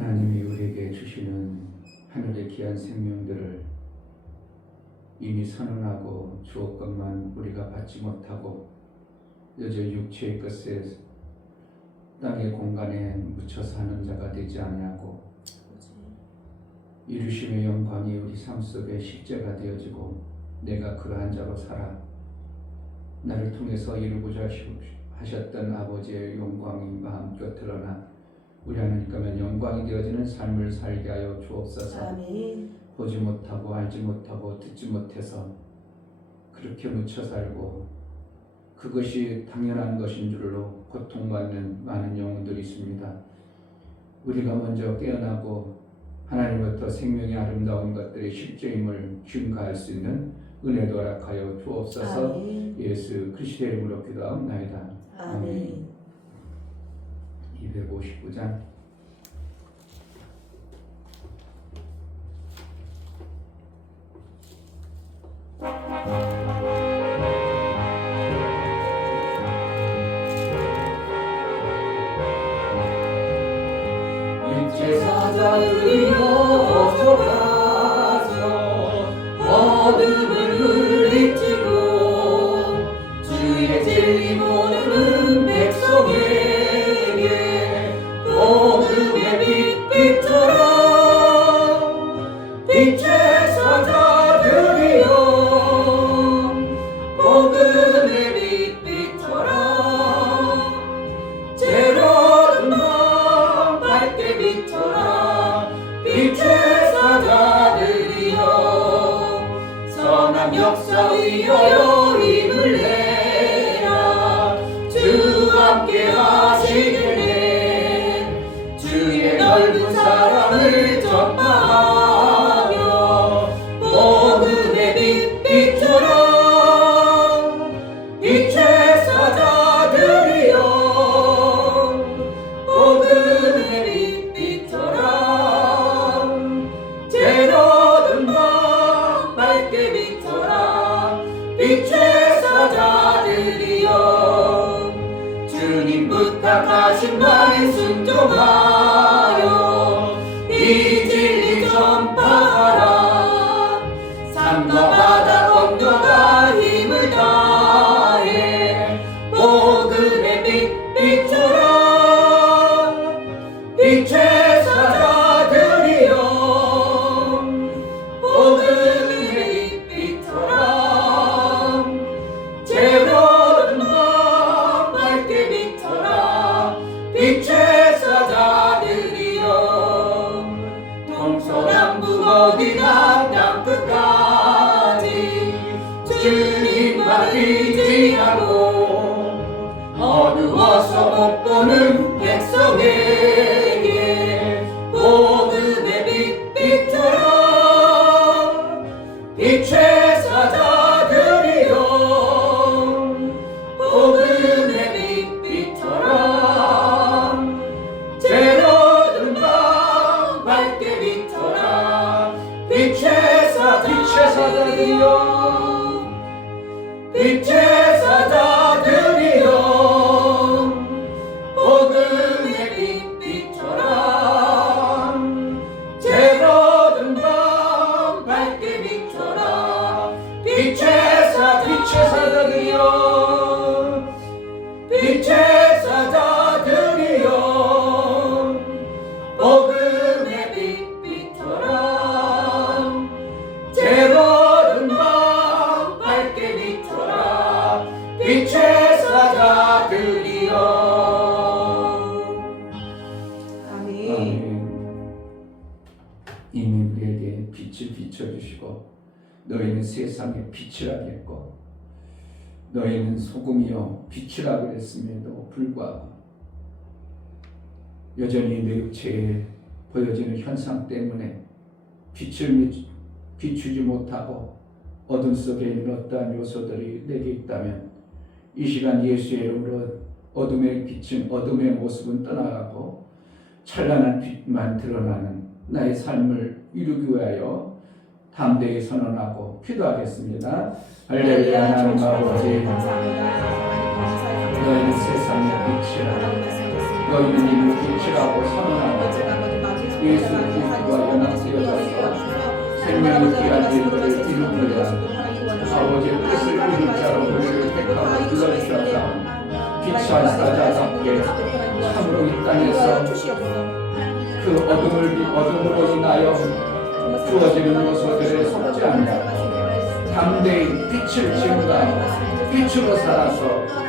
하나님이 우리에게 주시는 하늘의 귀한 생명들을 이미 선언하고 주었건만 우리가 받지 못하고 여전히 육체의 것에 땅의 공간에 묻혀 사는 자가 되지 아니하고 이루심의 영광이 우리 삶 속에 실제가 되어지고 내가 그러한 자로 살아 나를 통해서 이루고자 하셨던 아버지의 영광이 마음껏 드러나 우리 하나님께만 영광이 되어지는 삶을 살게 하여 주옵소서. 아멘. 보지 못하고 알지 못하고 듣지 못해서 그렇게 묻혀 살고 그것이 당연한 것인 줄로 고통받는 많은 영혼들이 있습니다. 우리가 먼저 깨어나고 하나님부터 생명의 아름다운 것들의 실제임을 증거할 수 있는 은혜도 허락하여 주옵소서. 아멘. 예수 그리스도의 이름으로 기도하옵나이다. 아멘. 259장 제사장들이여 어서 가서 어둠을 물리치고 주의 진리 모르는 백성에게 복음의 빛 비춰라. 빛의 사자들이여 복음의 빛 비춰라. 제로는 밤 밝게 비춰라. 빛의 사자들이여 선한 역사 위하여 힘을 내라. 주 함께 하시길래 주의 넓은 사랑을 전파하며 복음의 빛 비춰라. 빛의 사자들이여 복음의 빛 비춰라. 제로는 밤 밝게 비춰라. 빛의 사자들이여 주님 부탁하신 말에 순종하여 이 진리 전파하라. 산과 바다 건너가 힘을 다해 복음의 빛 비춰라. 빛의 사자들이여 복음의 빛 비춰라. 제로는 밤 밝게 비춰라. 빛의 사자들이여 동서남북 어디나 땅끝까지 주님만 의지하고 어두워서 못 보는 백성에게 복음의 빛 비춰라. 빛의 사자들이여 복음의 빛 비춰라. 제로는 밤 밝게 비춰라. 빛의 사자들이여 빛의 사자들이여 복음의 빛 비춰라. 제로는 밤 밝게 비춰라. 빛의 사자들이여 빛의 사자들이여 복음의 빛 비춰라. 제로는 밤 밝게 비춰라. 빛의 사자들이여. 아멘. 아멘. 이미 우리에게 빛을 비춰주시고 너희는 세상의 빛이라겠고 너희는 소금이요 빛이라 그랬음에도 불구하고 여전히 내 육체에 보여지는 현상 때문에 빛을 비추지 못하고 어둠 속에 있는 어떠한 요소들이 내게 있다면 이 시간 예수의 이름으로 어둠의 빛은 어둠의 모습은 떠나가고 찬란한 빛만 드러나는 나의 삶을 이루기 위하여 담대히 선언하고 기도하겠습니다. 할렐루야. 하나님 아버지, 너희는 세상의 빛이라, 너희는 이미 빛이라고 선언하고 예수 그리스도와 연합되어져서 생명을 귀한 일들을 이루고자 아버지의 뜻을 이룰 자로 우리를 택하고 불러주셨다. 빛의 사자답게 참으로 이 땅에서 그 어둠으로 인하여 주어지는 요소들에 속지 않냐 담대히 빛을 지은가 빛으로 살아서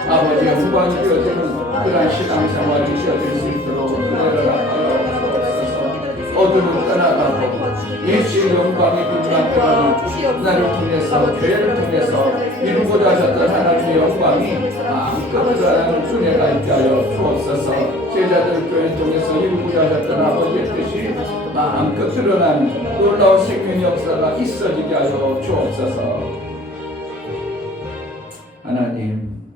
아버지의 영광이 되어지는 그러한 신앙생활이 되어질 수 있도록 은혜를 하여 주옵소서. 어둠은 떠나가고 예수의 영광이 빛나는 나를 통해서 교회를 통해서 이루고자 하셨던 하나님의 영광이 마음껏 드러나는 은혜가 있게 하여 주옵소서. 제자들 교회를 통해서 이루고자 하셨던 아버지의 뜻이 마음껏 드러나는 놀라운 생명 역사가 있어지게 하여 주옵소서. 하나님,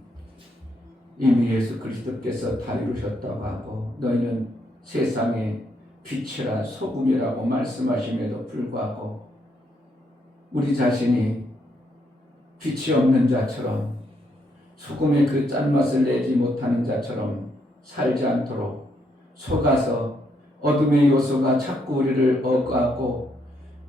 이미 예수 그리스도께서 다 이루셨다고 하고 너희는 세상의 빛이라 소금이라고 말씀하심에도 불구하고 우리 자신이 빛이 없는 자처럼 소금의 그 짠맛을 내지 못하는 자처럼 살지 않도록 속아서 어둠의 요소가 자꾸 우리를 억압하고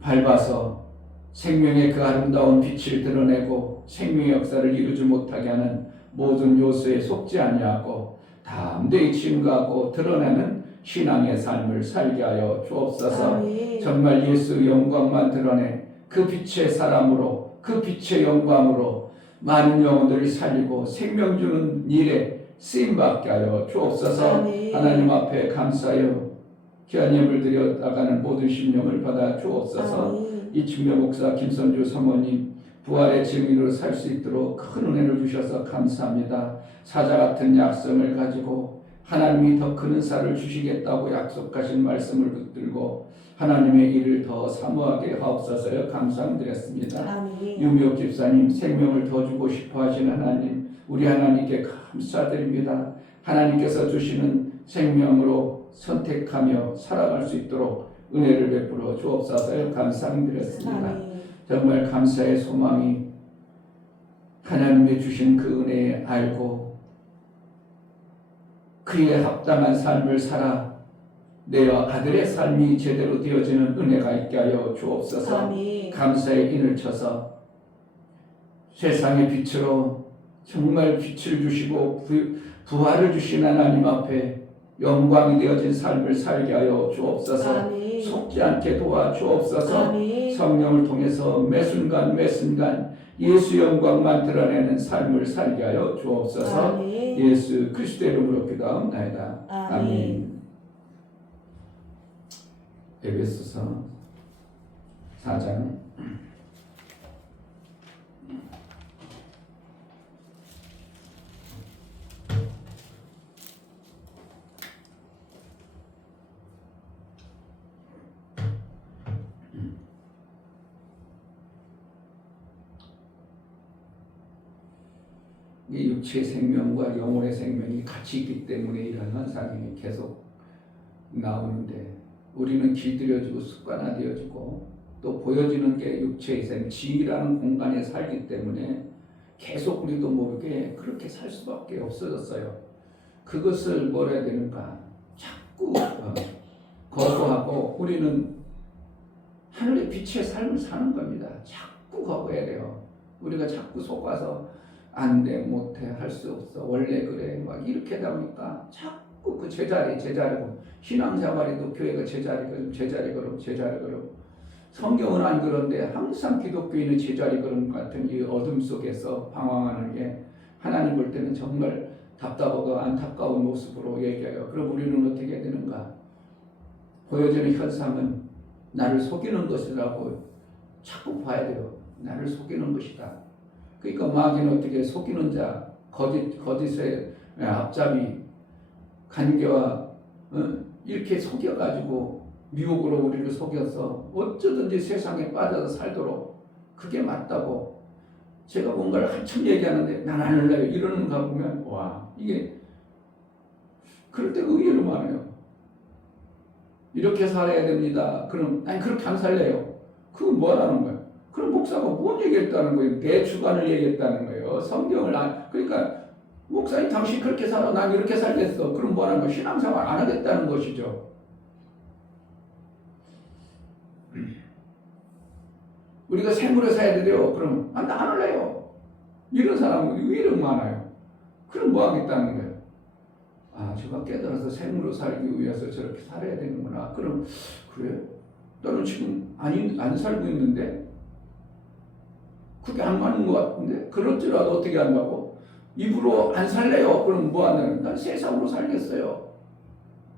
밟아서 생명의 그 아름다운 빛을 드러내고 생명의 역사를 이루지 못하게 하는 모든 요소에 속지 아니하고 담대히 증거하고 드러내는 신앙의 삶을 살게 하여 주옵소서. 아멘. 정말 예수 영광만 드러내 그 빛의 사람으로 그 빛의 영광으로 많은 영혼들을 살리고 생명 주는 일에 쓰임받게 하여 주옵소서. 아멘. 하나님 앞에 감사하여 귀한 예물 드려 나가는 모든 심령을 받아 주옵소서. 아멘. 이충배 목사 김선주 사모님 부활의 증인으로 살 수 있도록 큰 은혜를 주셔서 감사합니다. 사자 같은 약성을 가지고 하나님이 더 큰 은사를 주시겠다고 약속하신 말씀을 붙들고 하나님의 일을 더 사모하게 하옵소서요. 감사드렸습니다. 아멘. 유미옥 집사님 생명을 더 주고 싶어 하시는 하나님, 우리 하나님께 감사드립니다. 하나님께서 주시는 생명으로 선택하며 살아갈 수 있도록 은혜를 베풀어 주옵소서요. 감사드렸습니다. 아멘. 정말 감사의 소망이 하나님의 주신 그 은혜에 알고 그에 합당한 삶을 살아 내 아들의 삶이 제대로 되어지는 은혜가 있게 하여 주옵소서. 아멘. 감사의 인을 쳐서 세상의 빛으로 정말 빛을 주시고 부활을 주신 하나님 앞에 영광이 되어진 삶을 살게 하여 주옵소서. 아멘. 속지 않게 도와 주옵소서. 아멘. 성령을 통해서 매 순간 예수 영광만 드러내는 삶을 살게 하여 주옵소서. 아멘. 예수 그리스도의 이름으로 기도하옵나이다. 아멘. 에베소서 4장 이 육체의 생명과 영혼의 생명이 같이 있기 때문에 이런 현상이 계속 나오는데 우리는 길들여지고 습관화되어지고 또 보여지는 게 육체의 생명, 지이라는 공간에 살기 때문에 계속 우리도 모르게 그렇게 살 수밖에 없어졌어요. 그것을 뭐라 해야 되는가? 자꾸 거부하고 우리는 하늘의 빛의 삶을 사는 겁니다. 자꾸 거부해야 돼요. 우리가 자꾸 속아서 안 돼, 못해, 할 수 없어, 원래 그래 막 이렇게 하다 보니까 자꾸 그 제자리고 신앙생활에도 교회가 제자리 걸음 성경은 안 그런데 항상 기독교인은 제자리 걸음 같은 이 어둠 속에서 방황하는 게 하나님 볼 때는 정말 답답하고 안타까운 모습으로 얘기해요. 그럼 우리는 어떻게 해야 되는가? 보여지는 현상은 나를 속이는 것이라고 자꾸 봐야 돼요. 나를 속이는 것이다. 그러니까 마귀는 어떻게 속이는 자, 거짓의 앞잡이, 간계와 이렇게 속여가지고 미혹으로 우리를 속여서 어쩌든지 세상에 빠져서 살도록 그게 맞다고 제가 뭔가를 한참 얘기하는데 난 안 할래요 이러는가 보면 와 이게 그럴 때 의외로 많아요. 이렇게 살아야 됩니다. 그럼 아니 그렇게 안 살래요. 그건 뭐라는 거야? 그럼 목사가 뭔 얘기했다는 거예요? 내 주관을 얘기했다는 거예요. 성경을 그러니까 목사님 당신 그렇게 살아 난 이렇게 살겠어. 그럼 뭐라는 거야? 신앙생활 안 하겠다는 것이죠. 우리가 생물을 사야 되요. 그럼 나 안 할래요. 이런 사람들이 왜 이렇게 많아요? 그럼 뭐 하겠다는 거예요? 제가 깨달아서 생물을 살기 위해서 저렇게 살아야 되는구나. 그럼 그래? 나는 지금 안 살고 있는데 그게 안 맞는 것 같은데 그럴지라도 어떻게 한다고? 입으로 안 살래요. 그럼 뭐 하는? 난 세상으로 살겠어요.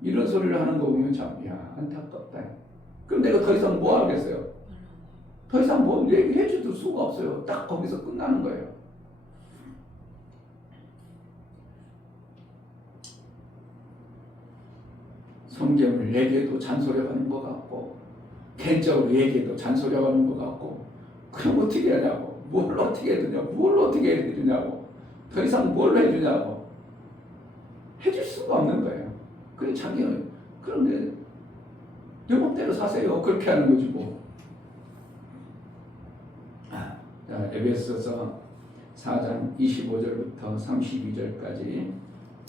이런 소리를 하는 거 보면 참 안타깝다. 그럼 내가 더 이상 뭐 하겠어요? 더 이상 뭐 얘기해 줄 수가 없어요. 딱 거기서 끝나는 거예요. 성경을 얘기해도 잔소리하는 것 같고 개인적으로 얘기해도 잔소리하는 것 같고 그럼 어떻게 하냐고. 뭘 어떻게 해주냐고. 뭘 어떻게 해주냐고. 더 이상 뭘 해주냐고. 해줄 수가 없는 거예요. 그래 자기는 그런데 내 맘대로 사세요. 그렇게 하는 거지 뭐. 자, 에베소서 4장 25절부터 32절까지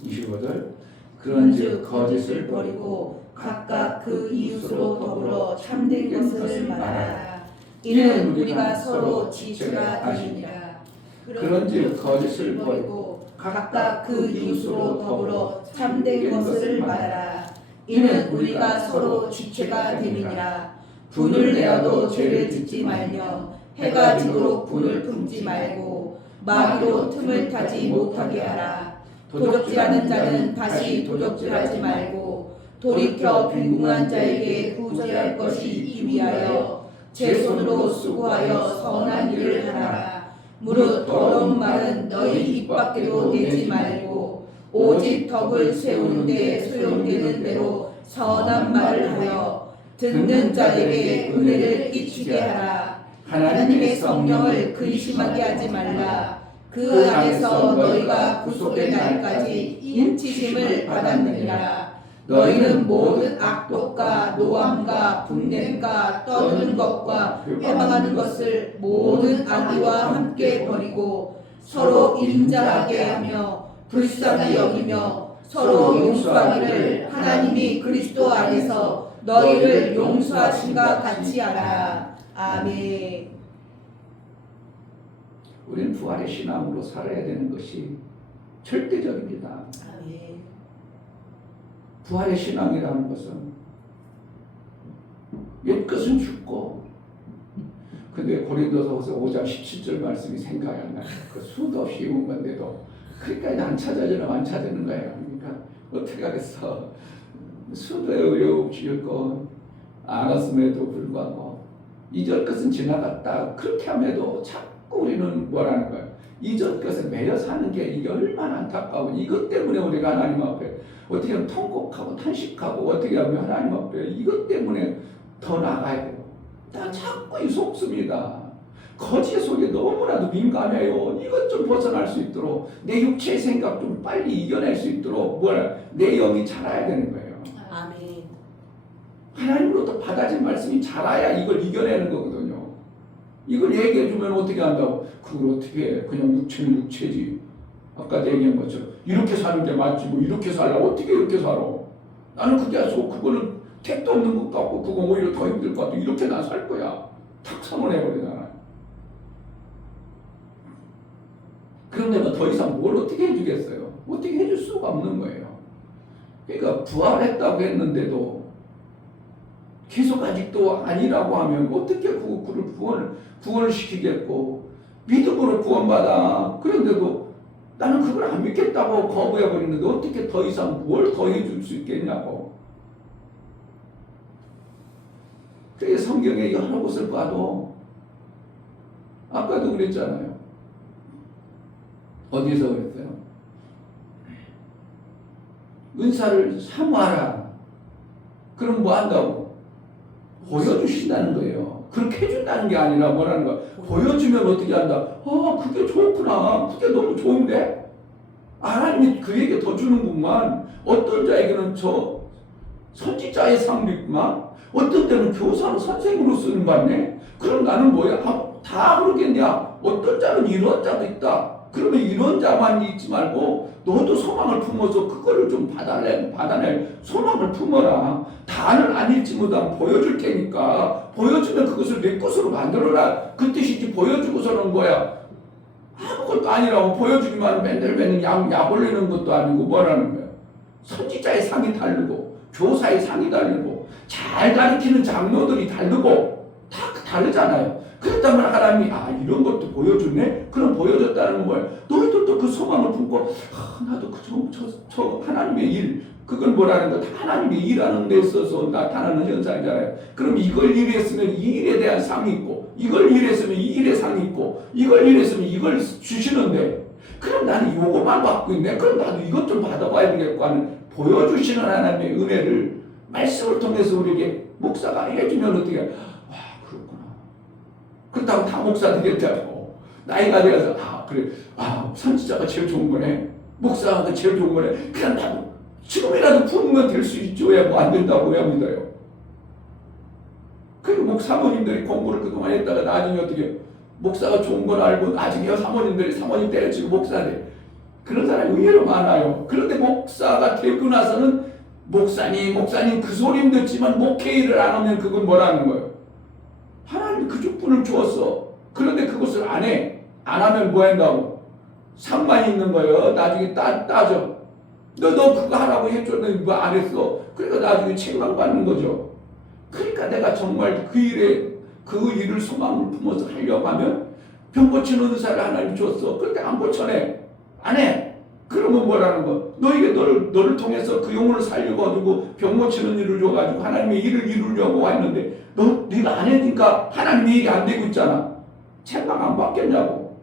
25절 그런즉 거짓을 버리고 각각 그 이웃으로 더불어 참된 것을 말하라. 이는 우리가 서로 지체가 되니라. 그런즉 거짓을 버리고 각각 그 이웃으로 더불어 참된 것을 말하라. 이는 우리가 서로 지체가 됨이니라. 분을 내어도 죄를 짓지 말며 해가 지도록 분을 품지 말고 마귀로 틈을 타지 못하게 하라. 도적질하는 자는 다시 도적질하지 말고 돌이켜 빈궁한 자에게 구제할 것이 있기 위하여 제 손으로 수고하여 선한 일을 하라. 무릇 더러운 말은 너희 입 밖으로 내지 말고 오직 덕을 세우는 데 소용되는 대로 선한 말을 하여 듣는 자에게 은혜를 끼치게 하라. 하나님의 성령을 근심하게 하지 말라. 그 안에서 너희가 구속의 날까지 인치심을 받았느니라. 너희는 모든 악독과 노함과 분냄과 떠드는 것과 회방하는 것을 모든 악의와 함께 버리고 서로 인자하게 하며 불쌍히 여기며 서로 용서하기를 하나님이 그리스도 안에서 너희를 용서하신과 같이 하라. 아멘. 우리는 부활의 신앙으로 살아야 되는 것이 절대적입니다. 아멘. 부활의 신앙이라는 것은 옛것은 죽고 근데 고린도서서 5장 17절 말씀이 생각이 안 나요. 그 수도 없이 외운 건데도 그러니까 안 찾아지는 거예요. 그러니까 어떻게 하겠어. 수도 외우고 알았음에도 불구하고 이전 것은 지나갔다. 그렇게 함에도 자꾸 우리는 뭐라는 거예요. 이전 것에 매여 사는 게 이게 얼마나 안타까워. 이것 때문에 우리가 하나님 앞에 어떻게 하면 통곡하고 탄식하고 어떻게 하면 하나님 앞에 이것 때문에 더 나가야 돼요. 다 자꾸 이 속습니다. 거짓 속에 너무나도 민감해요. 이것 좀 벗어날 수 있도록 내 육체의 생각 좀 빨리 이겨낼 수 있도록 내 영이 자라야 되는 거예요. 아멘. 하나님으로부터 받아진 말씀이 자라야 이걸 이겨내는 거거든요. 이걸 얘기해 주면 어떻게 한다고? 그걸 어떻게 해? 그냥 육체는 육체지. 아까 얘기한 것처럼 이렇게 사는 게 맞지 뭐 이렇게 살라고 어떻게 이렇게 살아? 나는 그거는 택도 없는 것 같고 그거 오히려 더 힘들 것 같고 이렇게 난 살 거야. 탁 선언해버리잖아. 그럼 내가 더 이상 뭘 어떻게 해주겠어요? 어떻게 해줄 수가 없는 거예요. 그러니까 부활했다고 했는데도 계속 아직도 아니라고 하면 어떻게 그를 구원을 시키겠고 믿음으로 구원받아. 그런데도 나는 그걸 안 믿겠다고 거부해버리는데 어떻게 더 이상 뭘 더 해줄 수 있겠냐고. 그래서 성경의 여러 곳을 봐도 아까도 그랬잖아요. 어디서 그랬어요? 은사를 사모하라. 그럼 뭐 한다고? 보여주신다는 거예요. 그렇게 해준다는 게 아니라 뭐라는 거야? 보여주면 어떻게 한다? 그게 좋구나. 그게 너무 좋은데? 하나님이 그에게 더 주는구만. 어떤 자에게는 저 선지자의 상도 있구만. 어떤 때는 교사로 선생으로 쓰는 받네. 그럼 나는 뭐야? 다 그러겠냐? 어떤 자는 이런 자도 있다. 그러면 이런 자만 있지 말고 너도 소망을 품어서 그거를 좀 받아내 소망을 품어라. 다는 아닐지 말씀보다 보여줄 테니까 보여주면 그것을 내 것으로 만들어라. 그 뜻이지 보여주고서는 거야. 아무것도 아니라고 보여주기만 맨날 약 올리는 것도 아니고 뭐라는 거야. 선지자의 상이 다르고 교사의 상이 다르고 잘 가르치는 장로들이 다르고 다 다르잖아요. 그렇다면 하나님이 이런 것도 보여주네? 그럼 보여줬다는 건 뭐예요? 너희들도 그 소망을 품고 나도 저 하나님의 일 그건 뭐라는 거? 다 하나님이 일하는 데 있어서 나타나는 현상이잖아요. 그럼 이걸 일했으면 이 일에 대한 상이 있고 이걸 일했으면 이 일의 상이 있고 이걸 일했으면 이걸 주시는데 그럼 나는 요거만 받고 있네. 그럼 나도 이것 좀 받아봐야 되겠고 하는 보여주시는 하나님의 은혜를 말씀을 통해서 우리에게 목사가 해주면 어떻게 그렇구나. 그렇다고 다 목사 되겠다고. 나이가 되어서 그래. 선지자가 제일 좋은 거네. 목사가 제일 좋은 거네. 그냥 나도 지금이라도 부으면 될 수 있죠. 왜 뭐 안 된다고 왜 믿어요? 그리고 사모님들이 공부를 그동안 했다가 나중에 어떻게 목사가 좋은 걸 알고 나중에 사모님 때려치고 목사돼. 그런 사람이 의외로 많아요. 그런데 목사가 되고 나서는 목사님 그 소리는 듣지만 목회 일을 안 하면 그건 뭐라는 거예요? 하나님 그 직분을 주었어. 그런데 그것을 안 해. 안 하면 뭐 한다고? 상만 있는 거예요. 나중에 따져. 너 그거 하라고 해줬는데 뭐 안 했어. 그러니까 나중에 책망받는 거죠. 그러니까 내가 정말 그 일을 소망을 품어서 하려고 하면 병 고치는 은사를 하나님 줬어. 그런데 안 고쳐내. 안 해. 그러면 뭐라는 거? 너에게 너를 통해서 그 영혼을 살려가지고 병 고치는 일을 줘가지고 하나님의 일을 이루려고 했는데 네가 안 해니까 하나님의 일이 안 되고 있잖아. 책망 안 받겠냐고.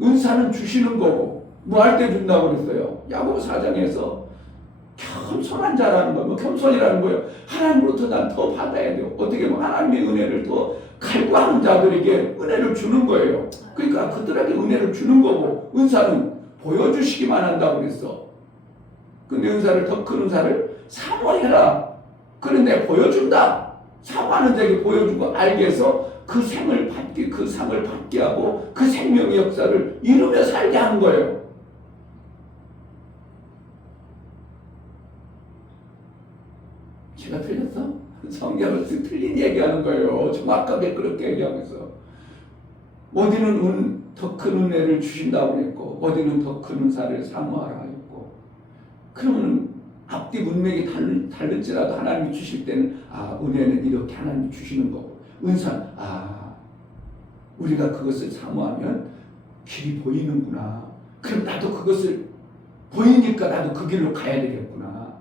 은사는 주시는 거고 뭐 할 때 준다고 그랬어요. 야고보 4장에서 겸손한 자라는 거예요. 뭐 겸손이라는 거예요. 하나님으로부터 난 더 받아야 돼요. 어떻게 보면 하나님의 은혜를 더 갈구하는 자들에게 은혜를 주는 거예요. 그러니까 그들에게 은혜를 주는 거고 은사는 보여주시기만 한다고 그랬어. 근데 은사를 더 큰 은사를 사모해라. 그런데 보여준다. 사모하는 자에게 보여주고 알게 해서 그 상을 받게 하고 그 생명의 역사를 이루며 살게 하는 거예요. 제가 틀렸어? 성경을 틀린 얘기하는 거예요. 정확하게 그렇게 얘기하고 있어. 어디는 더 큰 은혜를 주신다고 그랬고 어디는 더 큰 은사를 사모하라 했고 그러면 앞뒤 문맥이 다를지라도 하나님이 주실 때는 은혜는 이렇게 하나님이 주시는 거고 은사는 우리가 그것을 사모하면 길이 보이는구나. 그럼 나도 그것을 보이니까 나도 그 길로 가야 되겠구나.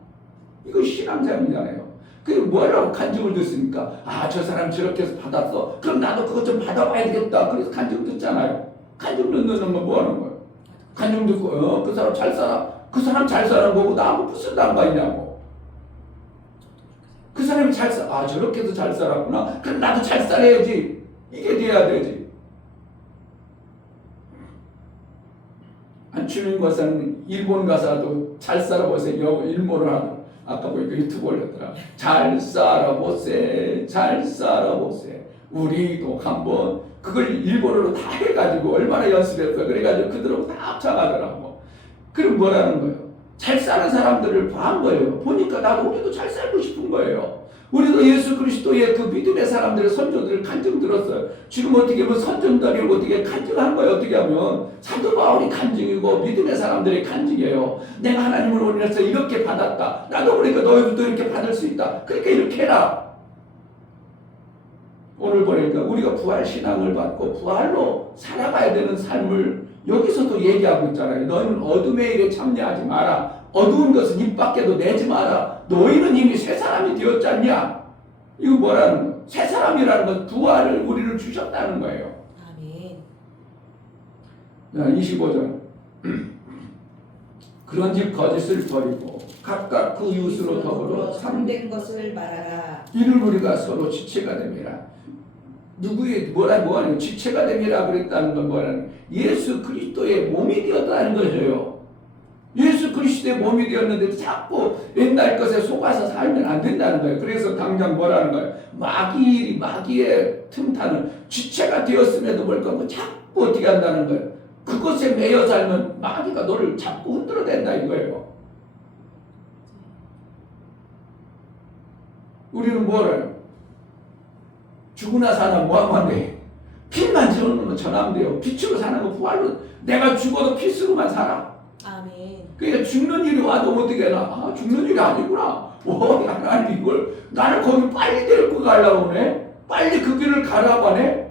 이거 신앙자이잖아요. 그게 뭐라고 간증을 듣습니까? 저 사람 저렇게 해서 받았어. 그럼 나도 그것 좀 받아봐야 되겠다. 그래서 간증 듣잖아요. 간증 듣는 건 뭐 하는 거예요? 간증 듣고 그 사람 잘 살아. 그 사람 잘 사는 거고 나하고 무슨 상관이냐고. 그 사람이 잘 살아. 저렇게 해서 잘 살았구나. 그럼 나도 잘 살아야지. 이게 돼야 되지. 안치민 가사는 일본 가사도 잘 살아보세요. 일본어를 하고 아까 보니까 유튜브 올렸더라. 잘 살아보세. 잘 살아보세. 우리도 한번 그걸 일본어로 다 해가지고 얼마나 연습했어. 그래가지고 그들하고 다 합창하더라고. 그럼 뭐라는 거예요? 잘 사는 사람들을 본 거예요. 보니까 나도 우리도 잘 살고 싶은 거예요. 우리도 예수 그리스도의 그 믿음의 사람들의 선조들을 간증 들었어요. 지금 어떻게 보면 선전들이 어떻게 간증한 거예요. 어떻게 하면 사도 바울이 간증이고 믿음의 사람들의 간증이에요. 내가 하나님을 인해서 이렇게 받았다. 나도 그러니까 너희들도 이렇게 받을 수 있다. 그러니까 이렇게 해라. 오늘 보니까 우리가 부활 신앙을 받고 부활로 살아가야 되는 삶을 여기서도 얘기하고 있잖아요. 너희는 어둠의 일에 참여하지 마라. 어두운 것은 입 밖에도 내지 마라. 너희는 이미 새 사람이 되었지 않냐? 이거 뭐라는 거예요? 새 사람이라는 건 부활을 우리를 주셨다는 거예요. 아멘. 25절. 그런즉 거짓을 버리고 각각 그 이웃으로 더불어 참된 것을 말하라. 이를 우리가 서로 지체가 됨이라. 누구의 뭐하는 지체가 됨이라 그랬다는 건 뭐라는 예수 그리스도의 몸이 되었다는 거죠. 예수 그리스도의 몸이 되었는데 자꾸 옛날 것에 속아서 살면 안 된다는 거예요. 그래서 당장 뭐라는 거예요? 마귀의 틈타는 지체가 되었음에도 불구하고 자꾸 어떻게 한다는 거예요? 그것에 매여 살면 마귀가 너를 자꾸 흔들어댄다 이거예요. 우리는 뭐래요? 죽으나 사나 뭐하면 빛만 지어놓으면 전하면 돼요. 빛으로 사는 거 부활로. 내가 죽어도 빛으로만 살아. 아멘. 그러니까 죽는 일이 와도 어떻게 하나? 아, 죽는 일이 아니구나. 하나님 이걸 나를 거기 빨리 데리고 가려고 하네. 빨리 그 길을 가라고 하네.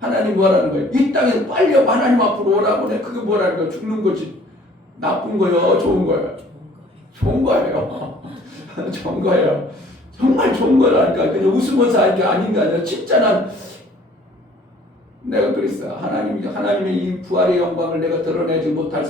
하나님 뭐라는 거예요? 이 땅에서 빨리 하나님 앞으로 오라고 하네. 그게 뭐라는 거예요? 죽는 것이 나쁜 거요? 좋은 거예요? 좋은 거예요. 좋은 거예요. 정말 좋은 거라니까. 그냥 웃으면서 할 게 아닌 게 아니라 진짜 난 내가 그랬어. 하나님의 이 부활의 영광을 내가 드러내지 못하고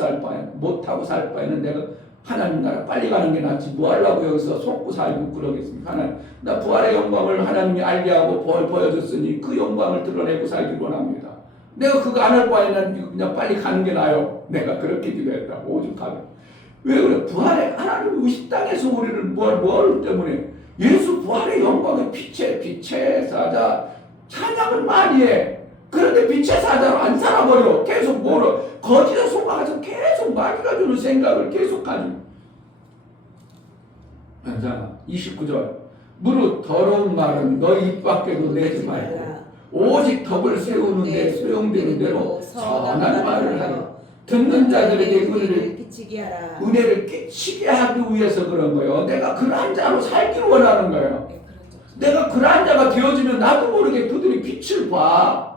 살 바에는 내가 하나님 나라 빨리 가는 게 낫지. 뭐 하려고 여기서 속고 살고 그러겠습니까? 하나님, 나 부활의 영광을 하나님이 알게 하고 보여줬으니 그 영광을 드러내고 살기 원합니다. 내가 그거 안 할 바에는 그냥 빨리 가는 게 나아요. 내가 그렇게 기도했다. 오죽하면. 왜 그래? 하나님 이 땅에서 우리를 뭘 때문에 예수 부활의 영광의 빛의 사자 찬양을 많이 해. 그런데 빛의 사자로 안 살아버려. 계속 거짓에 속아가지고 계속 마귀가 주는 생각을 계속 가지고. 자, 29절. 무릇 더러운 말은 너희 입 밖에도 내지 말고 오직 덕을 세우는데 소용되는 대로 선한 말을 하여 듣는 자들에게 은혜를 끼치게 하기 위해서 그런 거예요. 내가 그러한 자로 살기를 원하는 거예요. 내가 그러한 자가 되어지면 나도 모르게 그들이 빛을 봐.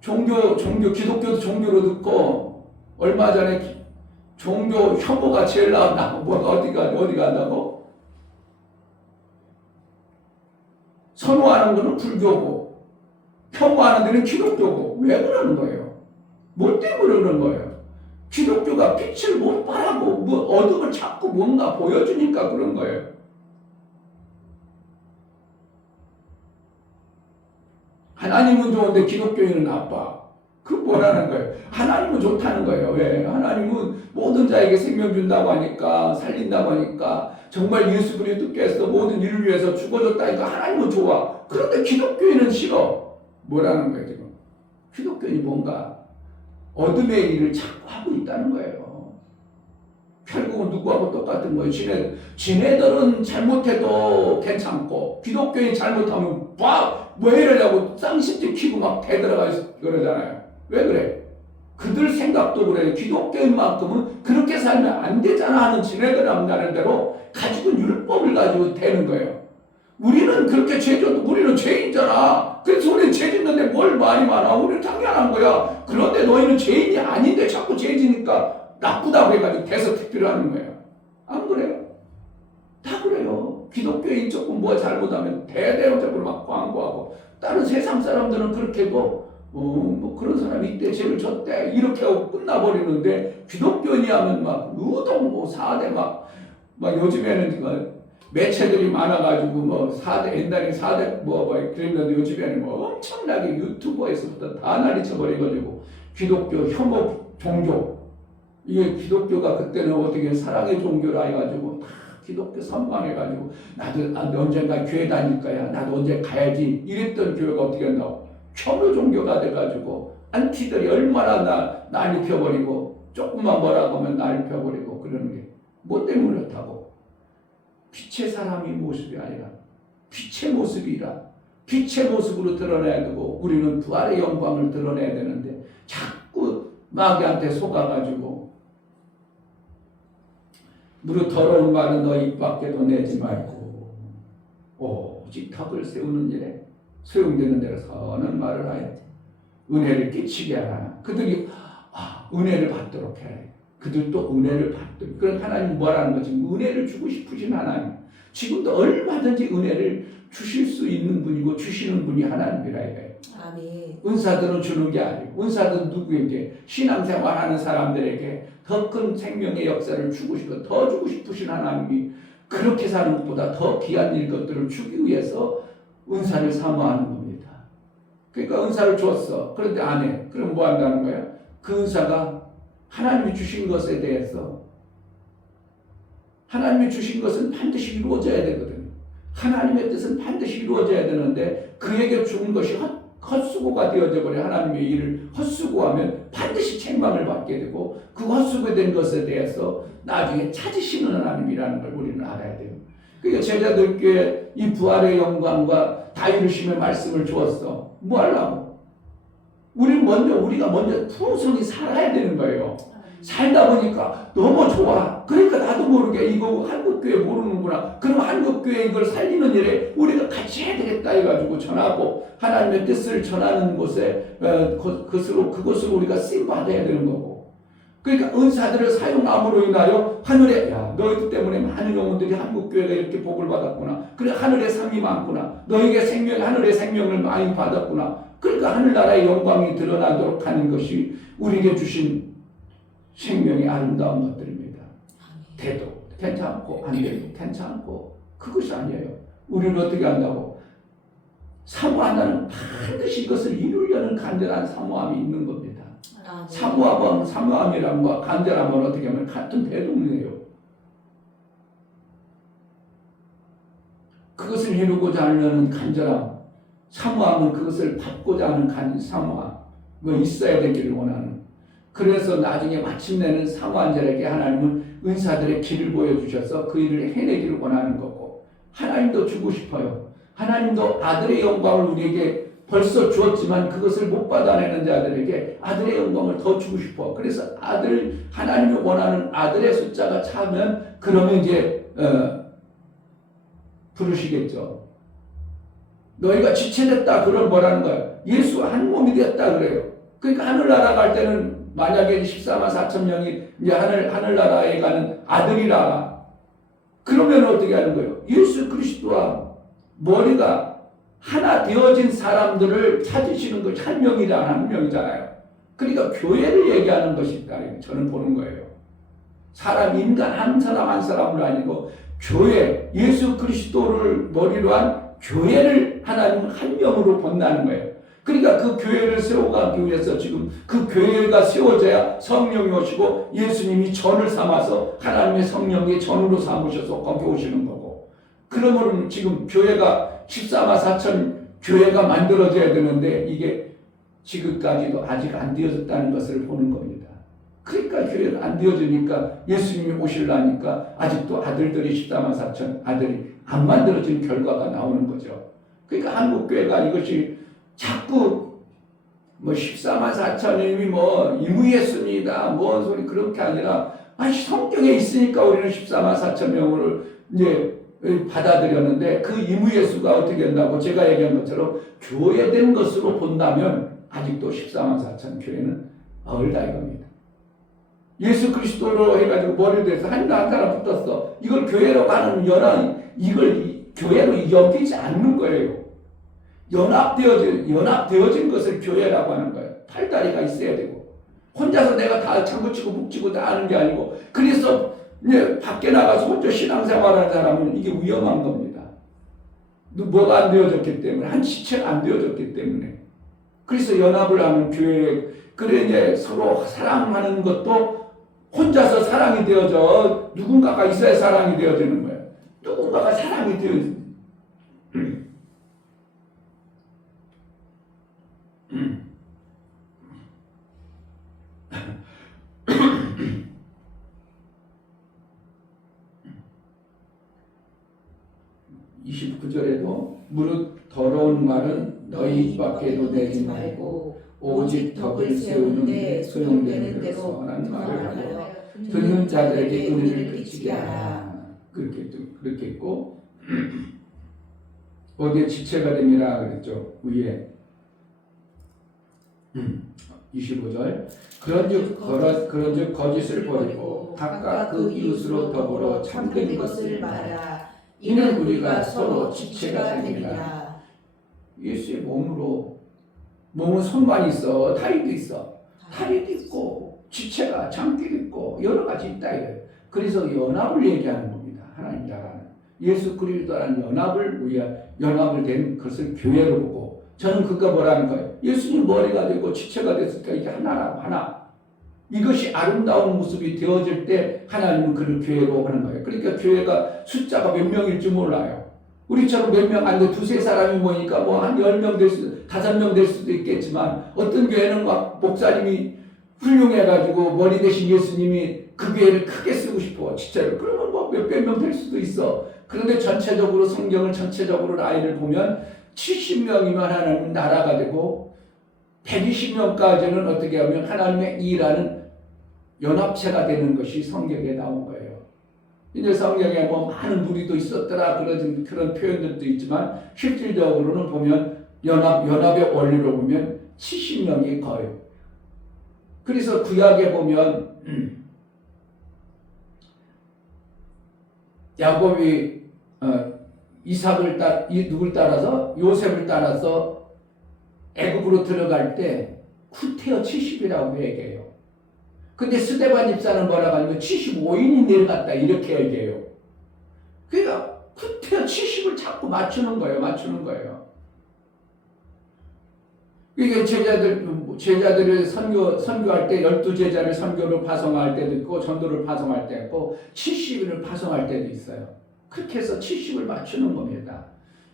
기독교도 종교로 듣고 얼마 전에 종교 혐오가 제일 나왔나? 어디 간다고? 선호하는 거는 불교고 혐오하는 데는 기독교고. 왜 그러는 거예요? 뭐 때문에 그런 거예요? 기독교가 빛을 못 바라고 어둠을 자꾸 뭔가 보여주니까 그런 거예요. 하나님은 좋은데 기독교인은 나빠. 그 뭐라는 거예요? 하나님은 좋다는 거예요. 왜? 하나님은 모든 자에게 생명 준다고 하니까, 살린다고 하니까, 정말 예수 그리스도께서 모든 일을 위해서 죽어줬다니까 하나님은 좋아. 그런데 기독교인은 싫어. 뭐라는 거예요 지금? 기독교인이 뭔가 어둠의 일을 자꾸 하고 있다는 거예요. 결국은 누구하고 똑같은 거예요. 지네들은 잘못해도 괜찮고 기독교인 잘못하면 왜 이러냐고 쌍심지 키고 막 대들어가 그러잖아요. 왜 그래? 그들 생각도 그래요. 기독교인만큼은 그렇게 살면 안 되잖아 하는 지네들 한다는 대로 가지고 율법을 가지고 되는 거예요. 우리는 그렇게 우리는 죄인잖아. 그래서 우리는 죄 짓는데 뭘 말이 많아. 우리는 당연한 거야. 그런데 너희는 죄인이 아닌데 자꾸 죄 지니까 나쁘다고 해가지고 대서특필을 하는 거예요. 안 그래요? 다 그래요. 기독교인 조금 뭐 잘못하면 대대적으로 막 광고하고 다른 세상 사람들은 그렇게도 뭐 그런 사람이 이때 죄를 졌대 이렇게 하고 끝나버리는데 기독교인이 하면 막 의동 뭐 4대 막 요즘에는 매체들이 많아가지고 뭐 4대 옛날에 4대 그랬는데 요즘에는 뭐 엄청나게 유튜버에서부터 다 난리쳐버려가지고 기독교 혐오 종교 이게 기독교가 그때는 어떻게 사랑의 종교라 해가지고 다 기독교 선망해가지고 나도 언젠가 교회 다닐 거야. 나도 언제 가야지. 이랬던 교회가 어떻게 한다고? 혐오 종교가 돼가지고 안티들이 얼마나 난리 펴버리고 조금만 뭐라고 하면 난리 펴버리고 그러는 게 뭐 때문에 그렇다고? 빛의 사람이 모습이 아니라 빛의 모습이라 빛의 모습으로 드러내야 되고 우리는 부활의 영광을 드러내야 되는데 자꾸 마귀한테 속아가지고 무릇 더러운 말은 너 입 밖에도 내지 말고 오직 덕을 세우는 일에 소용되는 대로 선한 말을 하여 은혜를 끼치게 하라. 그들이 은혜를 받도록 해. 그들도 은혜를 받도록. 그런 하나님 뭐라는 거지? 은혜를 주고 싶으신 하나님. 지금도 얼마든지 은혜를 주실 수 있는 분이고 주시는 분이 하나님이라 해요. 아멘. 은사들은 주는 게 아니고 은사들은 누구에게? 신앙생활하는 사람들에게 더 큰 생명의 역사를 주고 싶어 더 주고 싶으신 하나님이 그렇게 사는 것보다 더 귀한 것들을 주기 위해서 은사를 사모하는 겁니다. 그러니까 은사를 줬어. 그런데 안 해. 그럼 뭐 한다는 거야? 그 은사가 하나님이 주신 것에 대해서 하나님이 주신 것은 반드시 이루어져야 되거든요. 하나님의 뜻은 반드시 이루어져야 되는데 그에게 준 것이 헛수고가 되어져 버려. 하나님의 일을 헛수고하면 반드시 책망을 받게 되고 그 헛수고된 것에 대해서 나중에 찾으시는 하나님이라는 걸 우리는 알아야 돼요. 그러니까 제자들께 이 부활의 영광과 다이루심의 말씀을 주었어. 뭐 하려고? 우리가 먼저 풍성히 살아야 되는 거예요. 살다 보니까 너무 좋아. 그러니까 나도 모르게 이거 한국교회 모르는구나. 그럼 한국교회 이걸 살리는 일에 우리가 같이 해야 되겠다 해가지고 전하고 하나님의 뜻을 전하는 곳에 그것으로 우리가 쓰임 받아야 되는 거고. 그러니까 은사들을 사용함으로 인하여 하늘에 너희들 때문에 많은 영혼들이 한국교회가 이렇게 복을 받았구나. 그래 하늘의 상이 많구나. 너에게 하늘의 생명을 많이 받았구나. 그러니까 하늘나라의 영광이 드러나도록 하는 것이 우리에게 주신 생명의 아름다운 것들입니다. 돼도 괜찮고 안 돼도 괜찮고 그것이 아니에요. 우리는 어떻게 한다고? 사모한다는 반드시 이것을 이루려는 간절한 사모함이 있는 겁니다. 사모함이란 거 간절함은 어떻게 하면 같은 대동이에요. 그것을 이루고자 하는 간절함, 사모함은 그것을 받고자 하는 사모함, 뭐 있어야 되기를 원하는. 그래서 나중에 마침내는 사모한 자에게 하나님은 은사들의 길을 보여주셔서 그 일을 해내기를 원하는 거고, 하나님도 주고 싶어요. 하나님도 아들의 영광을 우리에게 벌써 주었지만 그것을 못 받아내는 자들에게 아들의 영광을 더 주고 싶어. 그래서 하나님이 원하는 아들의 숫자가 차면 그러면 이제 부르시겠죠. 너희가 지체됐다 그럼 뭐라는 거야? 예수와 한 몸이 됐다 그래요. 그러니까 하늘나라 갈 때는 만약에 14만 4천 명이 이제 하늘나라에 가는 아들이라 그러면 어떻게 하는 거예요? 예수 그리스도와 머리가 하나 되어진 사람들을 찾으시는 것이 한 명이잖아요. 그러니까 교회를 얘기하는 것이다. 저는 보는 거예요. 인간 한 사람으로 아니고 교회, 예수 그리스도를 머리로 한 교회를 하나님은 한 명으로 본다는 거예요. 그러니까 그 교회를 세워가기 위해서 지금 그 교회가 세워져야 성령이 오시고 예수님이 전을 삼아서 하나님의 성령의 전으로 삼으셔서 거기 오시는 거고, 그러면 지금 교회가 14만 4천 교회가 만들어져야 되는데 이게 지금까지도 아직 안 되어졌다는 것을 보는 겁니다. 그러니까 교회가 안 되어지니까 예수님이 오시려니까 아직도 아들들이 14만 4천 아들이 안 만들어진 결과가 나오는 거죠. 그러니까 한국교회가 이것이 자꾸 14만 4천님이 이무했습니다. 뭔 소리 그렇게 아니라 성경에 있으니까 우리는 14만 4천 명을 이제 받아들였는데 그 이무예수가 어떻게 된다고 제가 얘기한 것처럼 교회된 것으로 본다면 아직도 14만 4천 교회는 어울다 이겁니다. 예수 그리스도로 해가지고 머리를 대서 한 사람 붙었어. 이걸 교회로 가는 이걸 교회로 여기지 않는 거예요. 연합되어진 것을 교회라고 하는 거예요. 팔다리가 있어야 되고 혼자서 내가 다 장구치고 묵치고 다 하는 게 아니고, 그래서 이제 밖에 나가서 혼자 신앙생활하는 사람은 이게 위험한 겁니다. 뭐가 안 되어졌기 때문에, 한 지체가 안 되어졌기 때문에. 그래서 연합을 하는 교회, 그래 이제 서로 사랑하는 것도 혼자서 사랑이 되어져. 누군가가 있어야 사랑이 되어지는 거예요. 누군가가 사랑이 되어지. 29절에도 무릇 더러운 말은 너희 입 밖에도 내지 말고 오직 덕을 세우는데 소용되는 대로 선한 말을 하고 듣는 자들에게 은혜를 그치게 하라. 그렇게 했고 어디에 지체가 됨이라 그랬죠. 위에 25절 그런즉 거짓을 버리고 각각 그 이웃으로 더불어 참된 것을 말하라. 이는 우리가 서로 지체가 됨이라. 예수의 몸은 손만 있어, 다리도 있어. 다리도 있고 지체가 장기도 있고 여러 가지 있다 이거예요. 그래서 연합을 얘기하는 겁니다. 하나님 나라는 예수 그리스도라는 연합을 된 것을 교회로 보고, 저는 그가 뭐라는 거예요? 예수님 머리가 되고 지체가 됐으니까 이게 하나라고 하나. 이것이 아름다운 모습이 되어질 때 하나님은 그를 교회로 하는 거예요. 그러니까 교회가 숫자가 몇 명일지 몰라요. 우리처럼 몇 명 안 돼, 두세 사람이 모이니까 한 10명 될 수도, 5명 될 수도 있겠지만, 어떤 교회는 막 목사님이 훌륭해가지고 머리 대신 예수님이 그 교회를 크게 쓰고 싶어. 진짜로. 그러면 뭐 몇백 명 될 수도 있어. 그런데 전체적으로 성경을 전체적으로 라인을 보면 70명이면 하나님 나라가 되고 120명까지는 어떻게 하면 하나님의 일하는 연합체가 되는 것이 성경에 나온 거예요. 이제 성경에 뭐 많은 무리도 있었더라 그런 표현들도 있지만 실질적으로는 보면 연합의 원리로 보면 70명이 거의. 그래서 구약에 보면 야곱이 누굴 따라서 요셉을 따라서 애굽으로 들어갈 때 후테어 70이라고 얘기해요. 근데 스데반 집사는 뭐라고 하냐면 75인이 내려갔다 이렇게 얘기해요. 그러니까 후테어 70을 자꾸 맞추는 거예요. 이게 제자들을 선교할 때 12제자를 선교로 파송할 때도 있고 전도를 파송할 때 있고 70인을 파송할 때도 있어요. 그렇게 해서 70을 맞추는 겁니다.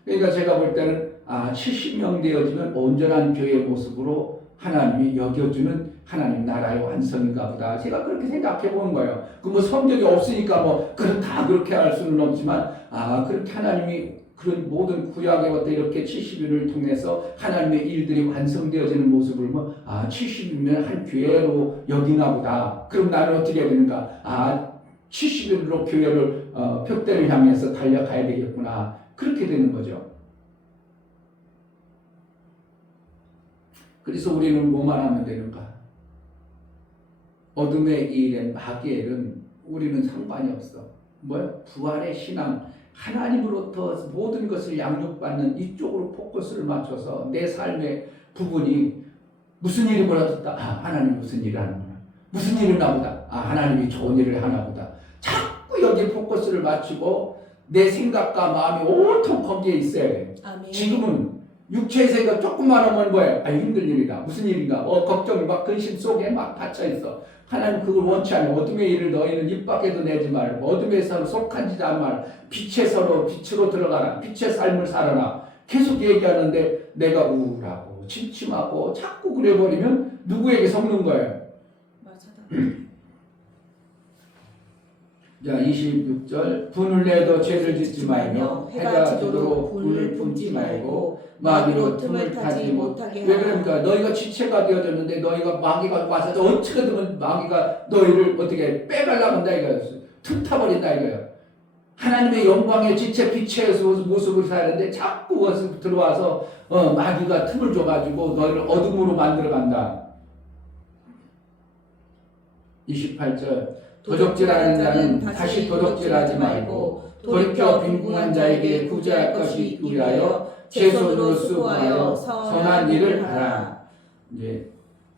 그러니까 제가 볼 때는 70명 되어지면 온전한 교회의 모습으로 하나님이 여겨주는 하나님 나라의 완성인가 보다. 제가 그렇게 생각해 보는 거예요. 그 뭐 성경이 없으니까 다 그렇게 할 수는 없지만 그렇게 하나님이 그런 모든 구약의 어떤 이렇게 70일을 통해서 하나님의 일들이 완성되어지는 모습을 70일이면 한 교회로 여기나 보다. 그럼 나는 어떻게 해야 되는가? 70일로 교회를 표대를 향해서 달려가야 되겠구나. 그렇게 되는 거죠. 그래서 우리는 뭐만 하면 되는가? 어둠의 일엔 마귀의 일은 우리는 상관이 없어. 부활의 신앙, 하나님으로부터 모든 것을 양육받는 이쪽으로 포커스를 맞춰서 내 삶의 부분이 무슨 일이 벌어졌다. 하나님 무슨 일을 하는구나. 무슨 일을 나보다. 하나님이 좋은 일을 하나 보다. 자꾸 여기 포커스를 맞추고 내 생각과 마음이 온통 거기에 있어야 돼. 아멘. 지금은 육체의 생각 조금만 하면 뭐예요? 힘들 일이다. 무슨 일인가? 걱정이 근심 속에 닫혀 있어. 하나님 그걸 원치 않아. 어둠의 일을 너희는 입 밖에도 내지 말고 어둠에 서로 속한 짓 안 말. 빛으로 들어가라. 빛의 삶을 살아라. 계속 얘기하는데 내가 우울하고 침침하고 자꾸 그래버리면 누구에게 속는 거예요? 맞아. 자, 26절 분을 내도 죄를 짓지 말며 해가 지도록 불을 품지 말고 마귀로 틈을 타지 못하게 하라. 왜 그러니까 너희가 지체가 되어졌는데 너희가 마귀가 와서 어떻게든 마귀가 너희를 어떻게 빼가려고 한다 이거였어요. 틈 타버린다 이거예요. 하나님의 영광의 지체 빛의 모습을 사는데 자꾸 들어와서 마귀가 틈을 줘가지고 너희를 어둠으로 만들어간다. 28절 도적질하는 자는 다시 도적질하지 말고 돌이켜 빈궁한 자에게 구제할 것이 위하여 제 손으로 수고하여 선한 일을 하라. 이제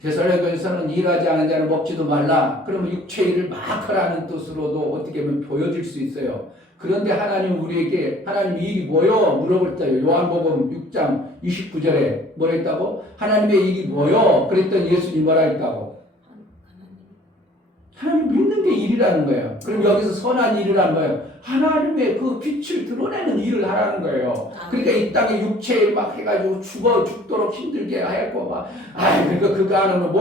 데살로니가서는 일하지 않은 자는 먹지도 말라. 그러면 육체 일을 막 하라는 뜻으로도 어떻게 보면 보여질 수 있어요. 그런데 하나님 우리에게 하나님 일이 뭐요? 물어볼 때 요한복음 6장 29절에 뭐라 했다고? 하나님의 일이 뭐요? 그랬더니 예수님이 뭐라 했다고? 하나님 믿는 게 일이라는 거예요. 그럼 여기서 선한 일이라는 거예요. 하나님의 그 빛을 드러내는 일을 하라는 거예요. 그러니까 이 땅에 육체에 막 해가지고 죽도록 힘들게 하고 그러니까 그거 안 하면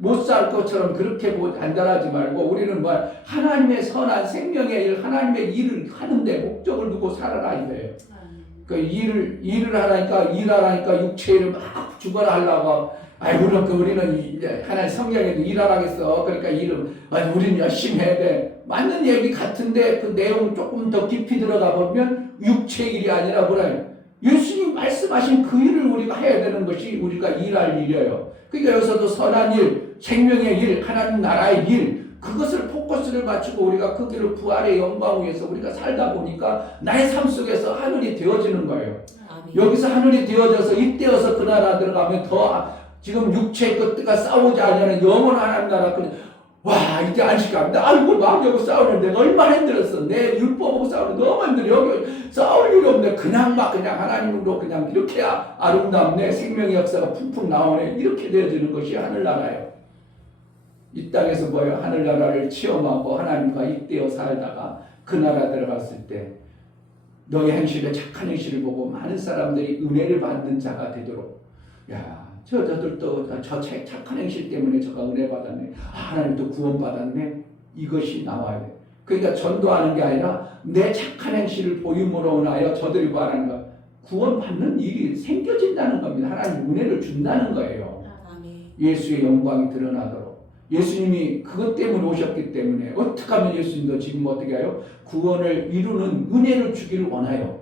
못 살 것처럼 그렇게 단단하지 말고 우리는 하나님의 선한 생명의 일, 하나님의 일을 하는데 목적을 두고 살아라 이거예요. 그 일을 일하라니까 육체를 막 죽어라 하려고. 우리는 하나님 성경에도 일하라겠어. 그러니까 우리는 열심히 해야 돼. 맞는 얘기 같은데 그 내용 조금 더 깊이 들어가 보면 육체 일이 아니라 예수님 말씀하신 그 일을 우리가 해야 되는 것이 우리가 일할 일이에요. 그러니까 여기서도 선한 일, 생명의 일, 하나님 나라의 일, 그것을 포커스를 맞추고 우리가 그 길을 부활의 영광 위에서 우리가 살다 보니까 나의 삶 속에서 하늘이 되어지는 거예요. 아멘. 여기서 하늘이 되어져서 이때여서 그 나라 들어가면 더 지금 육체의 것들과 싸우지 않으면 영원한 하나님 나라 이제 안식합니다. 마귀하고 싸우는 내가 얼마나 힘들었어. 내 율법하고 싸우는 너무 힘들어. 여기 싸울 일이 없네. 그냥 하나님으로 그냥 이렇게 아름답네. 생명의 역사가 푹푹 나오네. 이렇게 되어지는 것이 하늘나라예요. 이 땅에서 하늘나라를 체험하고 하나님과 잇대어 살다가 그 나라 들어갔을 때 너의 행실에 착한 행실을 보고 많은 사람들이 은혜를 받는 자가 되도록 저들도 저 착한 행실 때문에 저가 은혜 받았네. 하나님도 구원 받았네. 이것이 나와야 돼. 그러니까 전도하는 게 아니라 내 착한 행실을 보임으로 인하여 저들이 바라는 거 구원 받는 일이 생겨진다는 겁니다. 하나님 은혜를 준다는 거예요. 아멘. 예수의 영광이 드러나도록. 예수님이 그것 때문에 오셨기 때문에 어떻게 하면 예수님도 지금 어떻게 해요? 구원을 이루는 은혜를 주기를 원해요.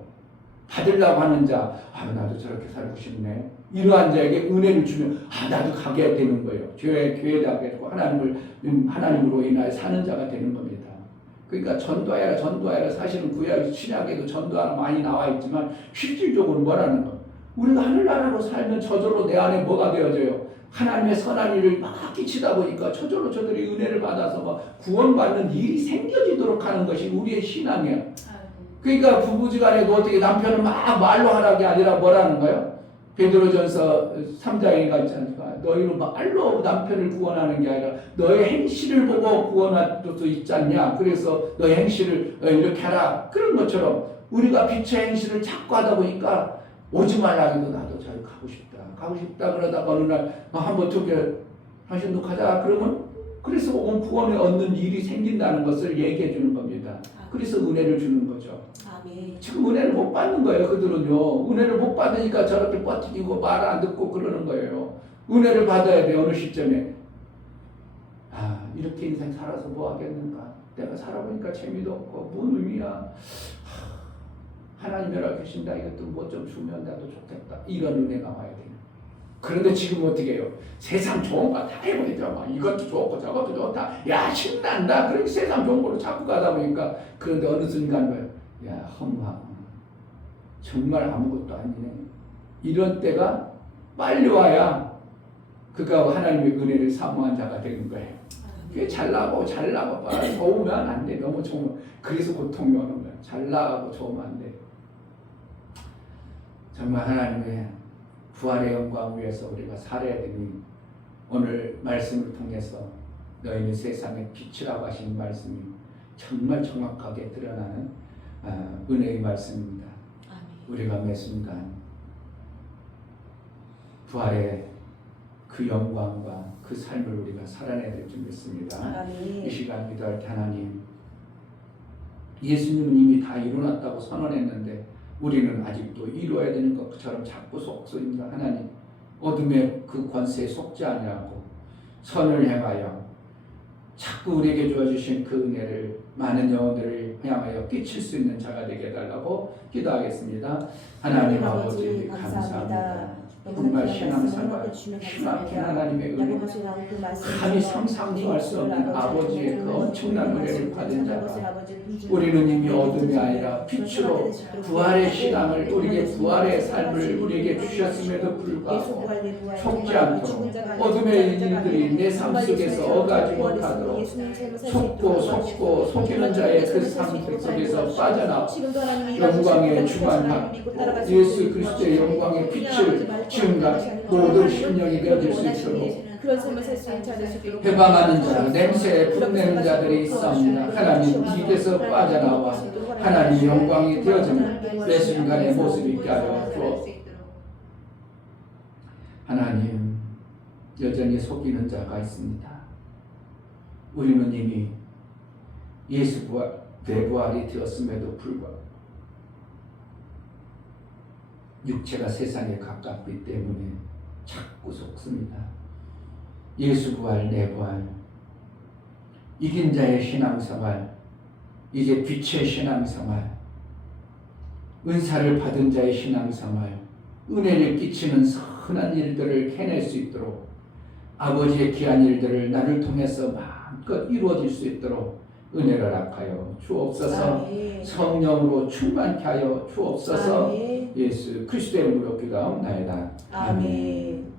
받으려고 하는 자, 나도 저렇게 살고 싶네. 이러한 자에게 은혜를 주면 나도 가게 되는 거예요. 교회에다 되고 하나님으로 인하여 사는 자가 되는 겁니다. 그러니까 전도하여라. 사실은 구약 신약에도 전도하라 많이 나와 있지만 실질적으로 뭐라는 거? 우리가 하늘나라로 살면 저절로 내 안에 뭐가 되어져요? 하나님의 선한 일을 막 끼치다 보니까 저절로 저들이 은혜를 받아서 막 구원받는 일이 생겨지도록 하는 것이 우리의 신앙이에요. 그러니까 부부지간에도 어떻게 남편을 막 말로 하라는 게 아니라 뭐라는 거예요? 베드로전서 3장에 있지 않습니까? 너희는 말로 남편을 구원하는 게 아니라 너의 행실을 보고 구원할 수도 있지 않냐? 그래서 너의 행실을 이렇게 하라. 그런 것처럼 우리가 빛의 행실을 자꾸 하다 보니까 오지 말라기도 나도 저기 가고 싶다 그러다가 어느 날 한번 당신도 가자 그러면 그래서 구원을 얻는 일이 생긴다는 것을 얘기해 주는 겁니다. 그래서 은혜를 주는 거죠. 아멘. 지금 은혜를 못 받는 거예요. 그들은요. 은혜를 못 받으니까 저렇게 버티고 말 안 듣고 그러는 거예요. 은혜를 받아야 돼. 어느 시점에 이렇게 인생 살아서 뭐 하겠는가. 내가 살아보니까 재미도 없고 뭔 의미야. 하나님 열어 계신다. 이것도 뭐 좀 주면 나도 좋겠다. 이런 은혜가 와야 돼요. 그런데 지금 어떻게 해요? 세상 좋은 거 다 해보니까 막 이것도 좋고 저것도 좋다. 야 신난다. 그렇게 세상 좋은 걸로 자꾸 가다 보니까 그런데 어느 순간 허무하고 정말 아무것도 아니네. 이런 때가 빨리 와야 그가 하나님의 은혜를 사모한 자가 되는 거예요. 그게 잘나고 좋으면 안 돼. 너무 좋으면 그래서 고통이 오는 거야. 잘나고 좋으면 안 돼. 정말 하나님의 부활의 영광 위에서 우리가 살아야 되니 오늘 말씀을 통해서 너희는 세상의 빛이라고 하신 말씀이 정말 정확하게 드러나는 은혜의 말씀입니다. 우리가 매 순간 부활의 그 영광과 그 삶을 우리가 살아내야 될 줄 믿습니다. 이 시간 기도할 때 하나님, 예수님은 이미 다 이루어놨다고 선언했는데 우리는 아직도 이루어야 되는 것처럼 자꾸 속습니다. 하나님, 어둠의 그 권세에 속지 아니하고 선을 행하여 자꾸 우리에게 주어주신 그 은혜를 많은 영혼들을 향하여 끼칠 수 있는 자가 되게 해달라고 기도하겠습니다. 하나님 아버지 감사합니다. 정말 신앙생활 힘막힌 하나님의 은혜, 감히 상상도 할 수 없는 아버지의 그 엄청난 은혜를 받은 자가 우리는 이미 어둠이 아니라 빛으로 부활의 신앙을 우리에게 부활의 삶을 우리에게 주셨음에도 불구하고 속지 않도록 어둠의 일들이 내 삶 속에서 어가지 못하도록 속이는 자의 그 삶 속에서 빠져나와 영광의 주관하고 예수 그리스도의 영광의 빛을 지금과 모든 심령이 되어질 수 있도록 해방하는 자, 냄새에 불내는 자들이 있습니다. 하나님 입에서 빠져나와 하나님 영광이 되어지는 매 순간의 모습이 있게 하여 주옵소서. 하나님 여전히 속이는 자가 있습니다. 우리는 이미 예수 부활, 대부활이 되었음에도 불구하고 육체가 세상에 가깝기 때문에 자꾸 속습니다. 예수 부활, 내 부활, 이긴 자의 신앙생활, 이제 빛의 신앙생활, 은사를 받은 자의 신앙생활, 은혜를 끼치는 선한 일들을 해낼 수 있도록 아버지의 귀한 일들을 나를 통해서 마음껏 이루어질 수 있도록 은혜를 허락하여 주옵소서. 성령으로 충만케 하여 주옵소서. 예수 그리스도의 이름으로 기도하옵나이다. 아멘.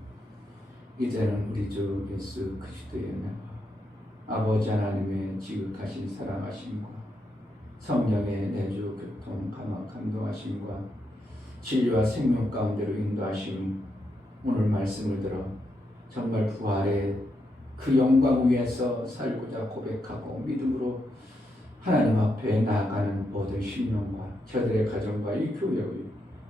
이제는 우리 주 예수 그리스도의 은혜와 아버지 하나님의 지극하신 사랑하심과 성령의 내주 교통 감동하심과 진리와 생명 가운데로 인도하심, 오늘 말씀을 들어 정말 부활의 그 영광 위에서 살고자 고백하고 믿음으로 하나님 앞에 나아가는 모든 심령과 저들의 가정과 이 교회의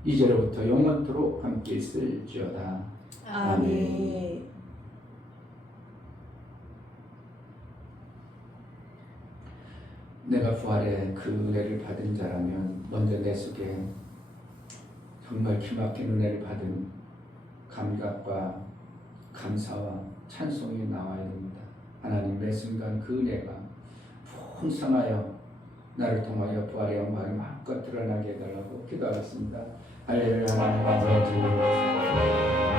이제로부터 영원토록 함께 있을지어다. 아멘. 내가 부활의 그 은혜를 받은 자라면 먼저 내 속에 정말 기막힌 은혜를 받은 감각과 감사와 찬송이 나와야 됩니다. 하나님 매 순간 그 은혜가 풍성하여 나를 통하여 부활의 영광이 마음껏 드러나게 해달라고 기도하겠습니다. 할렐루야. 하나님 아버지